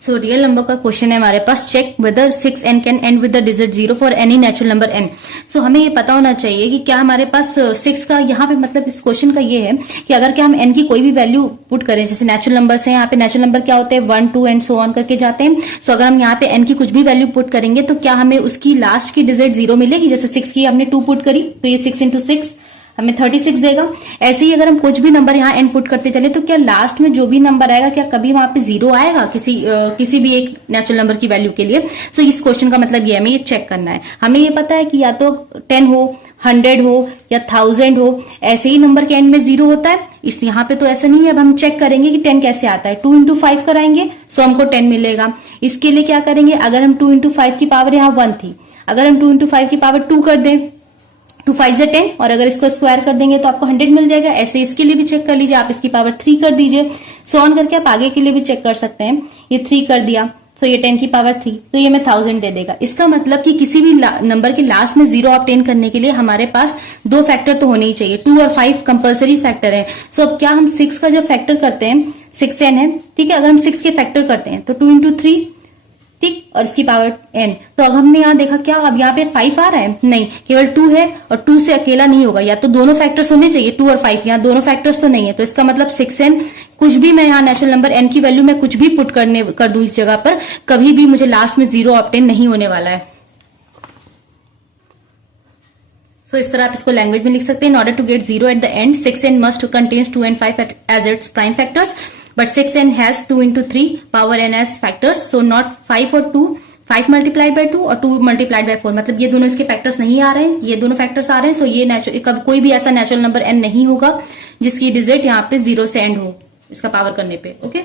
सो real number का question है हमारे पास, check whether 6n can end with the digit 0 for any natural number n। So हमें ये पता होना चाहिए कि क्या हमारे पास 6 का यहाँ पे मतलब इस क्वेश्चन का ये है कि अगर क्या हम n की कोई भी वैल्यू पुट करें, जैसे नेचुरल नंबर्स हैं, यहाँ पे नेचुरल नंबर क्या होते हैं 1 2 एंड सो ऑन करके जाते हैं। सो अगर हम यहाँ पे n की कुछ भी वैल्यू पुट करेंगे तो क्या हमें उसकी लास्ट की डिजिट 0 मिलेगी। जैसे 6 की हमने 2 पुट करी तो ये 6 इंटू 6 हमें 36 देगा। ऐसे ही अगर हम कुछ भी नंबर यहाँ n पुट करते चले तो क्या लास्ट में जो भी नंबर आएगा क्या कभी वहां पे 0 आएगा किसी भी एक नेचुरल नंबर की वैल्यू के लिए। सो इस क्वेश्चन का मतलब ये हमें ये चेक करना है। हमें ये पता है कि या तो 10 हो, 100 हो या 1000 हो, ऐसे ही नंबर के एंड में 0 होता है। इस यहाँ पे तो ऐसा नहीं है। अब हम चेक करेंगे कि 10 कैसे आता है। 2 इंटू 5 कराएंगे सो हमको 10 मिलेगा। इसके लिए क्या करेंगे, अगर हम 2 इंटू 5 की पावर यहाँ 1 थी, अगर हम 2 इंटू 5 की पावर 2 कर दें, 2 5 से 10, और अगर इसको स्क्वायर कर देंगे तो आपको 100 मिल जाएगा। ऐसे इसके लिए भी चेक कर लीजिए, आप इसकी पावर 3 कर दीजिए। सो ऑन करके आप आगे के लिए भी चेक कर सकते हैं। ये 3 कर दिया तो ये 10 की पावर 3, तो ये में 1000 दे देगा। इसका मतलब कि किसी भी नंबर के लास्ट में 0 ऑब्टेन करने के लिए हमारे पास 2 फैक्टर तो होने ही चाहिए। 2 और 5 कंपलसरी फैक्टर है। सो अब क्या हम 6 का जब फैक्टर करते हैं, 6n है, ठीक है, अगर हम 6 के फैक्टर करते हैं तो 2 इंटू 3, ठीक, और इसकी पावर n। तो अब हमने यहाँ देखा क्या अब यहाँ पे 5 आ रहा है, नहीं, केवल 2 है और 2 से अकेला नहीं होगा, या तो दोनों फैक्टर्स होने चाहिए 2 और 5, यहाँ दोनों फैक्टर्स तो नहीं है। तो इसका मतलब 6n, कुछ भी मैं यहाँ नेचुरल नंबर n की वैल्यू में कुछ भी पुट कर दूं इस जगह पर, कभी भी मुझे लास्ट में 0 ऑब्टेन नहीं होने वाला है। सो इस तरह आप इसको लैंग्वेज में लिख सकते हैं। In order to get 0 at the end 6n must contains 2 and 5 as its prime factors, but 6n has 2 into 3 power n as factors, so not 5 और 2, 5 multiplied by 2 और 2 multiplied by 4, मतलब ये दोनों इसके फैक्टर्स नहीं आ रहे हैं, ये दोनों फैक्टर्स आ रहे हैं। सो ये कोई भी ऐसा नेचुरल नंबर n नहीं होगा जिसकी डिजिट यहाँ पे 0 से एंड हो इसका पावर करने पे। ओके।